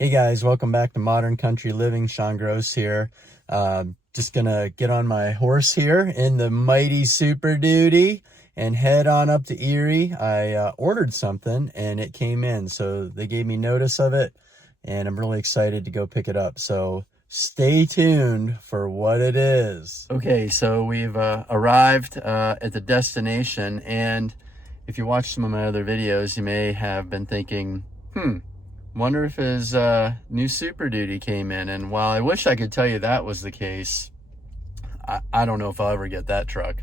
Hey guys, welcome back to Modern Country Living. Sean Gross here. Just gonna get on my horse here in the mighty Super Duty and head on up to Erie. I ordered something and it came in, so they gave me notice of it, and I'm really excited to go pick it up. So stay tuned for what it is. Okay, so we've arrived at the destination, and if you watched some of my other videos, you may have been thinking, wonder if his new Super Duty came in. And while I wish I could tell you that was the case, I don't know if I'll ever get that truck.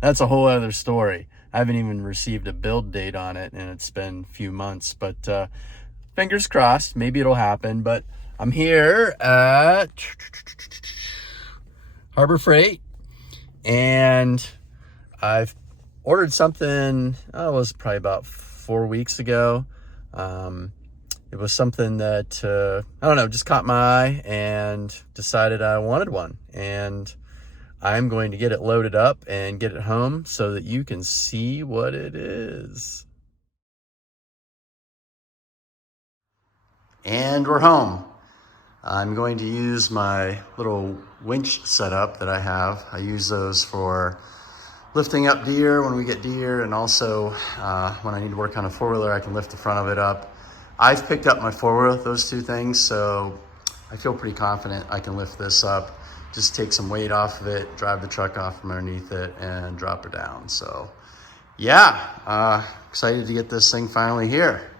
That's a whole other story. I haven't even received a build date on it, and it's been a few months. But fingers crossed, maybe it'll happen. But I'm here at Harbor Freight, and I've ordered something, it was probably about 4 weeks ago. It was something that, I don't know, just caught my eye and decided I wanted one. And I'm going to get it loaded up and get it home so that you can see what it is. And we're home. I'm going to use my little winch setup that I have. I use those for lifting up deer when we get deer, and also when I need to work on a four-wheeler, I can lift the front of it up. I've picked up my four-wheeler with those two things, so I feel pretty confident I can lift this up, just take some weight off of it, drive the truck off from underneath it, and drop her down. So yeah, excited to get this thing finally here.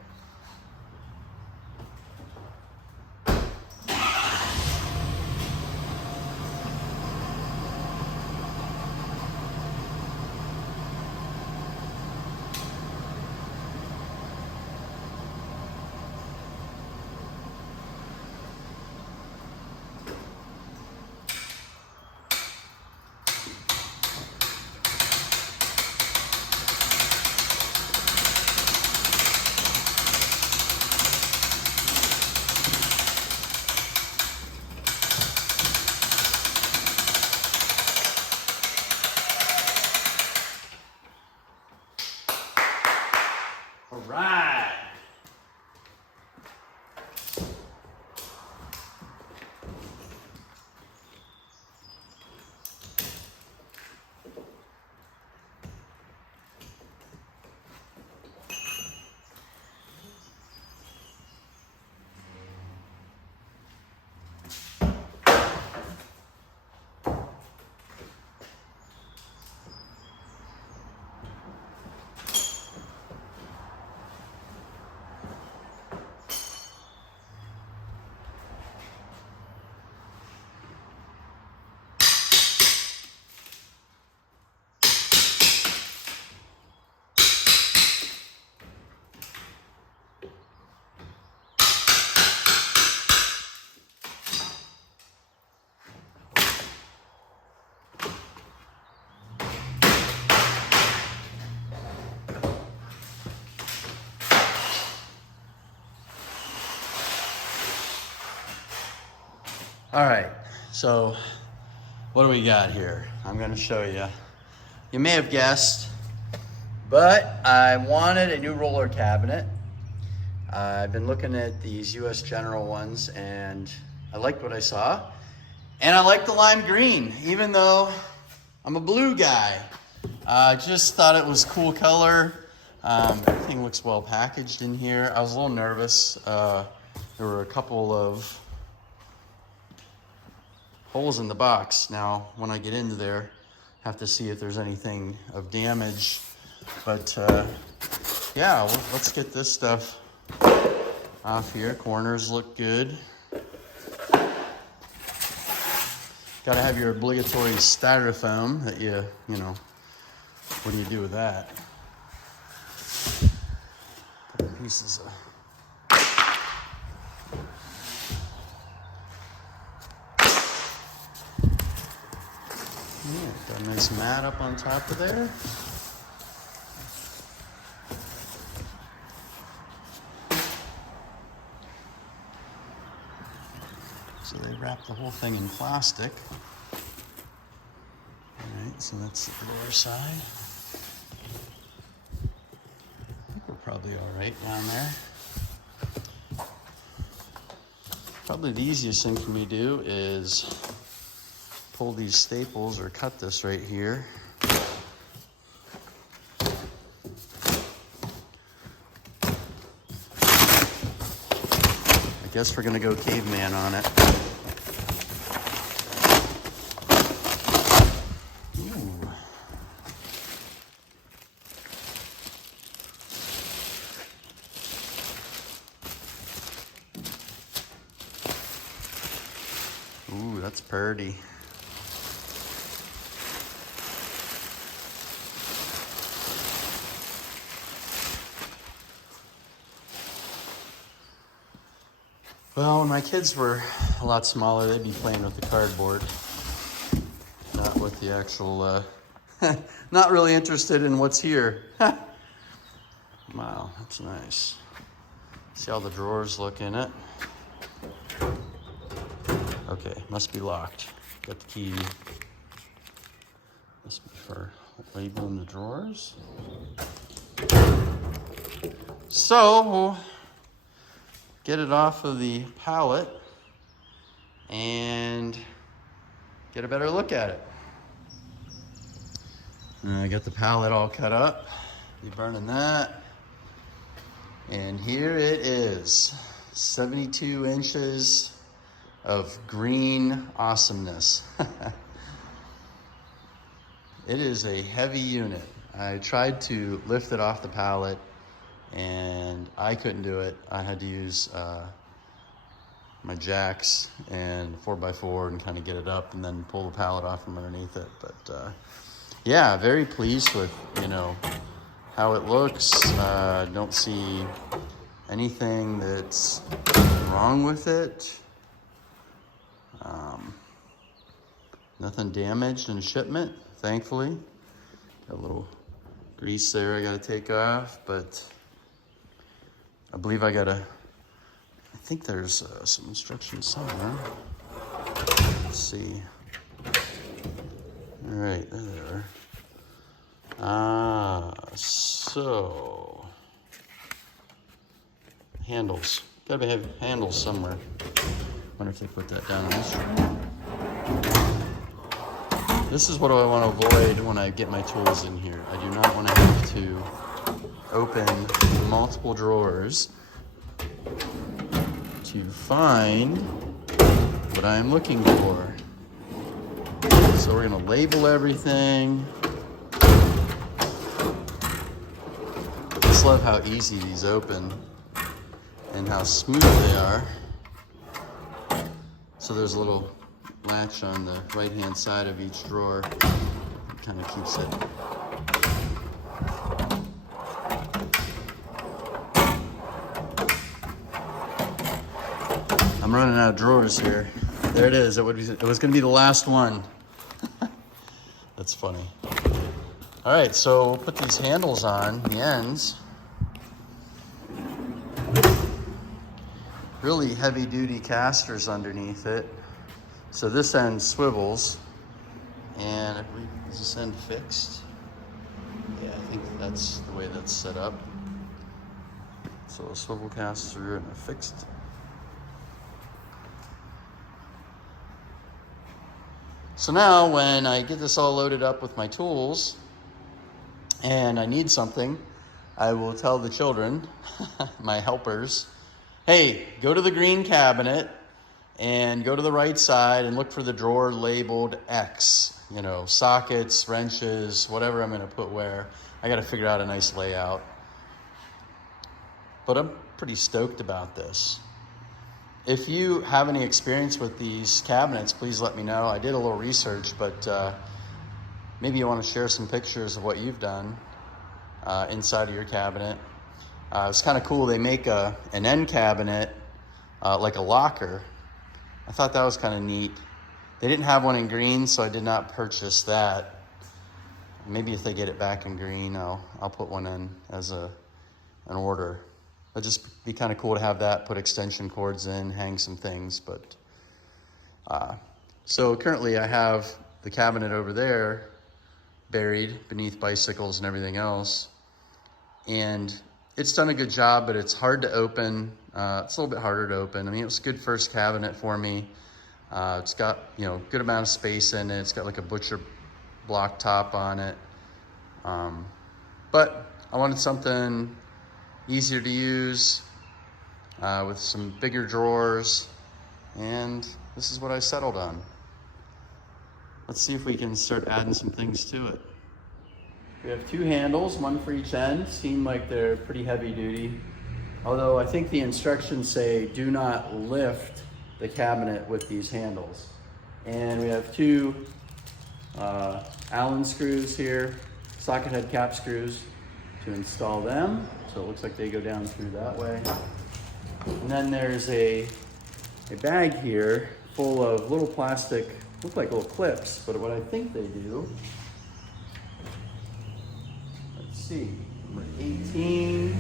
All right. All right, so what do we got here? I'm gonna show you. You may have guessed, but I wanted a new roller cabinet. I've been looking at these US General ones, and I liked what I saw. And I like the lime green, even though I'm a blue guy. I just thought it was a cool color. Everything looks well packaged in here. I was a little nervous. There were a couple of holes in the box. Now, when I get into there, I have to see if there's anything of damage. But yeah, let's get this stuff off here. Corners look good. Gotta have your obligatory styrofoam that you know, what do you do with that? Couple pieces of got a nice mat up on top of there. So they wrap the whole thing in plastic. All right, so that's the lower side. I think we're probably all right down there. Probably the easiest thing for me to do is pull these staples or cut this right here. I guess we're gonna go caveman on it. Ooh, that's pretty. Well, when my kids were a lot smaller, they'd be playing with the cardboard, not with the actual, not really interested in what's here. Wow, that's nice. See how the drawers look in it? Okay, must be locked. Got the key. Must be for labeling the drawers. So, we'll get it off of the pallet and get a better look at it. I got the pallet all cut up. Be burning that. And here it is, 72 inches of green awesomeness. It is a heavy unit. I tried to lift it off the pallet and I couldn't do it. I had to use my jacks and 4x4 and kind of get it up and then pull the pallet off from underneath it. But yeah, very pleased with, you know, how it looks. Don't see anything that's wrong with it. Nothing damaged in shipment, thankfully. Got a little grease there I gotta take off, but I believe I think there's some instructions somewhere. Let's see. All right, there. So handles. Gotta have handles somewhere. Wonder if they put that down on this. This is what I want to avoid when I get my tools in here. I do not want to have to open multiple drawers to find what I'm looking for. So we're gonna label everything. I just love how easy these open and how smooth they are. So there's a little latch on the right-hand side of each drawer. It kind of keeps it. I'm running out of drawers here. There it is. It was going to be the last one. That's funny. All right, so we'll put these handles on the ends. Really heavy-duty casters underneath it. So this end swivels, and I believe, is this end fixed? Yeah, I think that's the way that's set up. So a swivel caster and a fixed. So now when I get this all loaded up with my tools and I need something, I will tell the children, my helpers, hey, go to the green cabinet and go to the right side and look for the drawer labeled X. You know, sockets, wrenches, whatever I'm gonna put where. I gotta figure out a nice layout. But I'm pretty stoked about this. If you have any experience with these cabinets, please let me know. I did a little research, but maybe you wanna share some pictures of what you've done inside of your cabinet. It's kind of cool. They make an end cabinet like a locker. I thought that was kind of neat. They didn't have one in green, so I did not purchase that. Maybe if they get it back in green, I'll put one in as an order. It'd just be kind of cool to have that, put extension cords in, hang some things. But so currently I have the cabinet over there buried beneath bicycles and everything else. And it's done a good job, but it's hard to open. It's a little bit harder to open. I mean, it was a good first cabinet for me. It's got, you know, good amount of space in it. It's got like a butcher block top on it. But I wanted something easier to use with some bigger drawers, and this is what I settled on. Let's see if we can start adding some things to it. We have two handles, one for each end. Seem like they're pretty heavy duty. Although I think the instructions say do not lift the cabinet with these handles. And we have two Allen screws here, socket head cap screws to install them. So it looks like they go down through that way. And then there's a bag here full of little plastic, look like little clips, but what I think they do, let's see, number 18.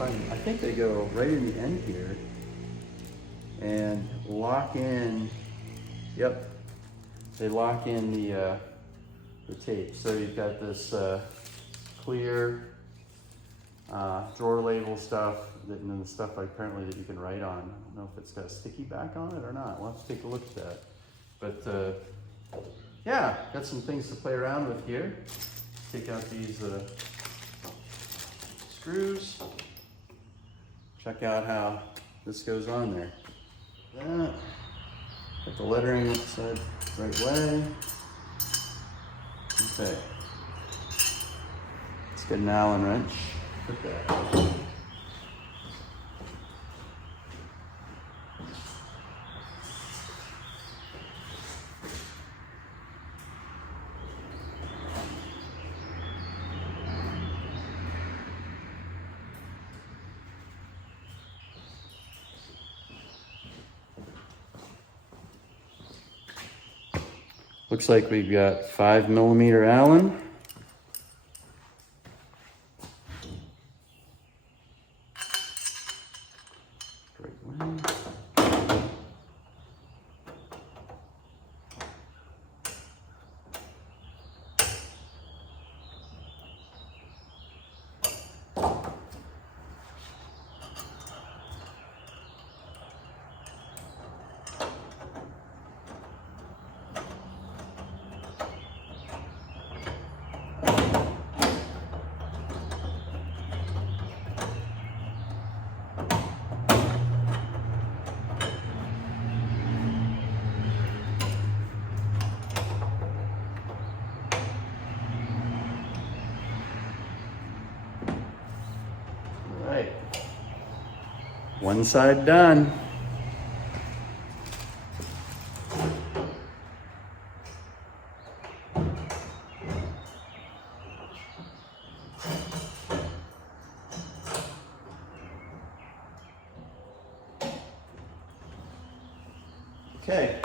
I think they go right in the end here and lock in. Yep, they lock in the tape. So you've got this clear drawer label stuff, and then the stuff apparently that you can write on. I don't know if it's got a sticky back on it or not. We'll have to take a look at that. But yeah, got some things to play around with here. Take out these screws. Check out how this goes on there. That. Got the lettering outside right way. Okay. Let's get an Allen wrench. Put that. Looks like we've got 5mm Allen. One side done. Okay,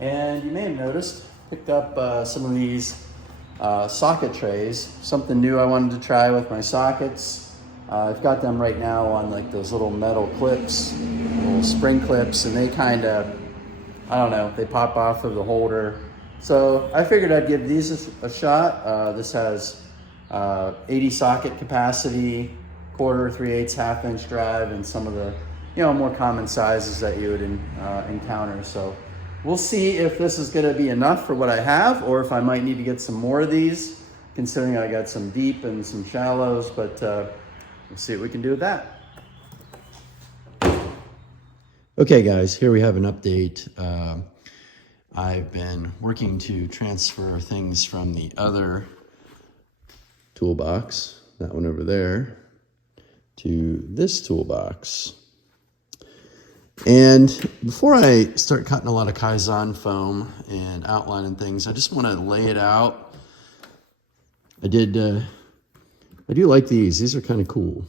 and you may have noticed, picked up some of these socket trays, something new I wanted to try with my sockets. I've got them right now on like those little metal clips, little spring clips, and they kind of, I don't know, they pop off of the holder. So I figured I'd give these a shot. This has 80 socket capacity, 1/4, 3/8, 1/2 inch drive, and some of the, you know, more common sizes that you would encounter. So we'll see if this is gonna be enough for what I have, or if I might need to get some more of these, considering I got some deep and some shallows, but we'll see what we can do with that. Okay guys, here we have an update. I've been working to transfer things from the other toolbox, that one over there, to this toolbox. And before I start cutting a lot of Kaizen foam and outlining things, I just want to lay it out. I do like these. These are kind of cool.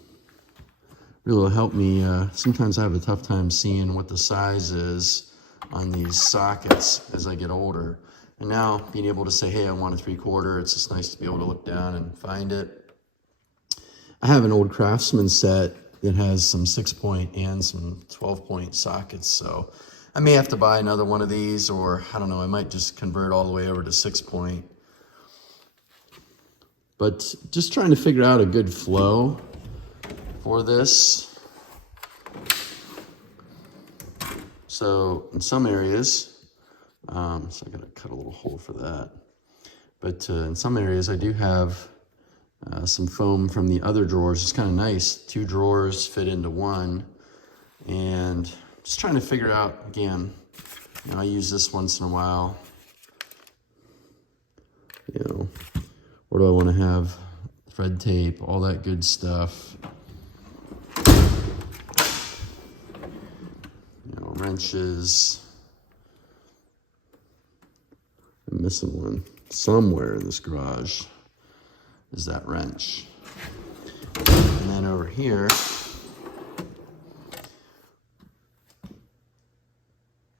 Really will help me. Sometimes I have a tough time seeing what the size is on these sockets as I get older. And now being able to say, hey, I want a 3/4, it's just nice to be able to look down and find it. I have an old Craftsman set that has some 6-point and some 12-point sockets. So I may have to buy another one of these, or I don't know, I might just convert all the way over to 6-point. But just trying to figure out a good flow for this. So in some areas, so I gotta cut a little hole for that. But in some areas I do have some foam from the other drawers. It's kind of nice. 2 drawers fit into one. And just trying to figure out, again, you know, I use this once in a while. You know, what do I want to have? Thread tape, all that good stuff. You know, wrenches. I'm missing one. Somewhere in this garage is that wrench. And then over here,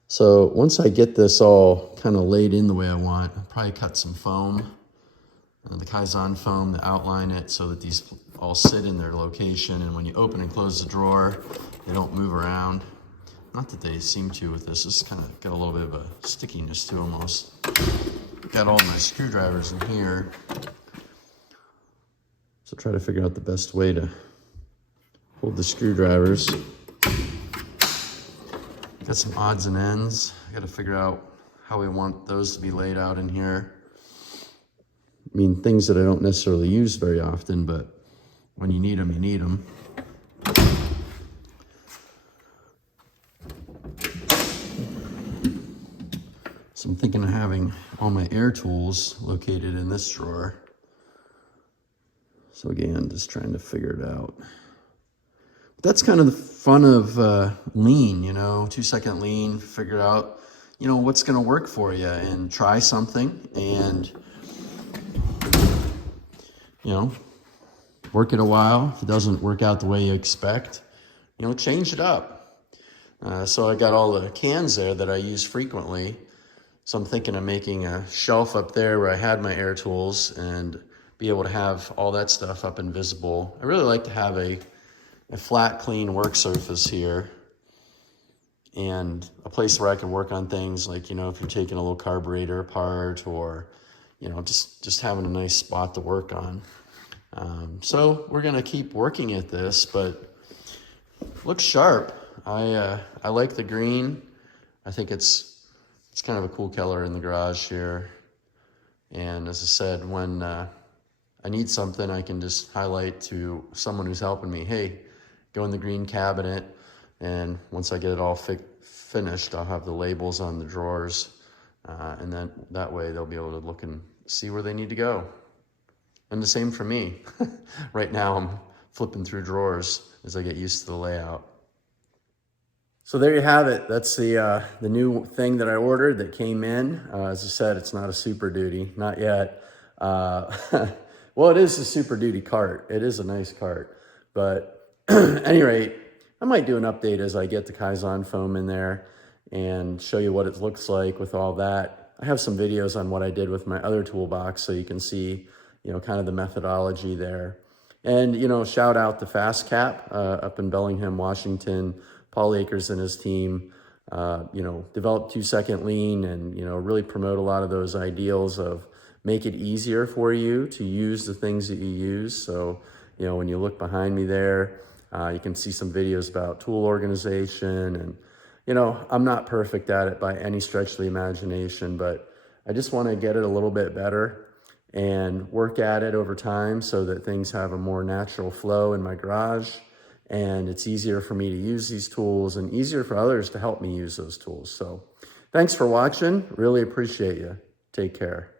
so once I get this all kind of laid in the way I want, I'll probably cut some foam, the Kaizen foam, to outline it so that these all sit in their location, and when you open and close the drawer, they don't move around. Not that they seem to with this. This kind of got a little bit of a stickiness to almost. Got all my screwdrivers in here. So try to figure out the best way to hold the screwdrivers. Got some odds and ends. I got to figure out how we want those to be laid out in here. I mean, things that I don't necessarily use very often, but when you need them, you need them. So I'm thinking of having all my air tools located in this drawer. So again, just trying to figure it out. That's kind of the fun of lean, you know, 2-second lean, figure out, you know, what's going to work for you and try something and, you know, work it a while. If it doesn't work out the way you expect, you know, change it up. So I got all the cans there that I use frequently. So I'm thinking of making a shelf up there where I had my air tools and be able to have all that stuff up and visible. I really like to have a flat, clean work surface here and a place where I can work on things like, you know, if you're taking a little carburetor apart or, you know, just having a nice spot to work on. So we're gonna keep working at this, but looks sharp. I like the green. I think it's kind of a cool color in the garage here. And as I said, when I need something, I can just highlight to someone who's helping me, hey, go in the green cabinet. And once I get it all finished, I'll have the labels on the drawers. And then that way they'll be able to look and see where they need to go. And the same for me. Right now I'm flipping through drawers as I get used to the layout. So there you have it. That's the new thing that I ordered that came in. As I said, it's not a Super Duty, not yet. Well, it is a Super Duty cart. It is a nice cart. But at any rate, I might do an update as I get the Kaizen foam in there and show you what it looks like with all that. I have some videos on what I did with my other toolbox so you can see, you know, kind of the methodology there. And, you know, shout out to Fast Cap up in Bellingham, Washington. Paul Akers and his team, you know, developed 2-second lean and, you know, really promote a lot of those ideals of make it easier for you to use the things that you use. So, you know, when you look behind me there, you can see some videos about tool organization. And, you know, I'm not perfect at it by any stretch of the imagination, but I just want to get it a little bit better and work at it over time so that things have a more natural flow in my garage. And it's easier for me to use these tools and easier for others to help me use those tools. So thanks for watching. Really appreciate you. Take care.